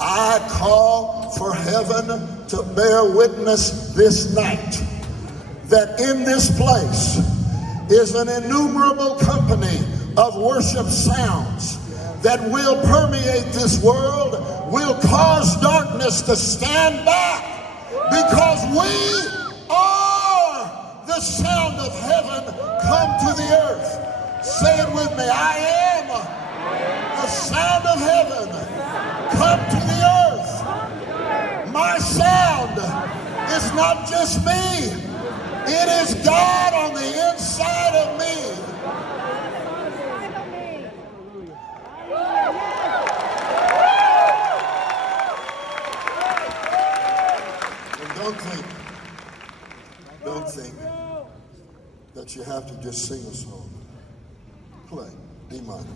I call for heaven to bear witness this night that in this place is an innumerable company of worship sounds that will permeate this world, will cause darkness to stand back, because we are the sound of heaven come to the earth. Say it with me. I am the sound of heaven come to the earth. My sound is not just me. It is God on the inside of me. And don't think that you have to just sing a song. Play D minor.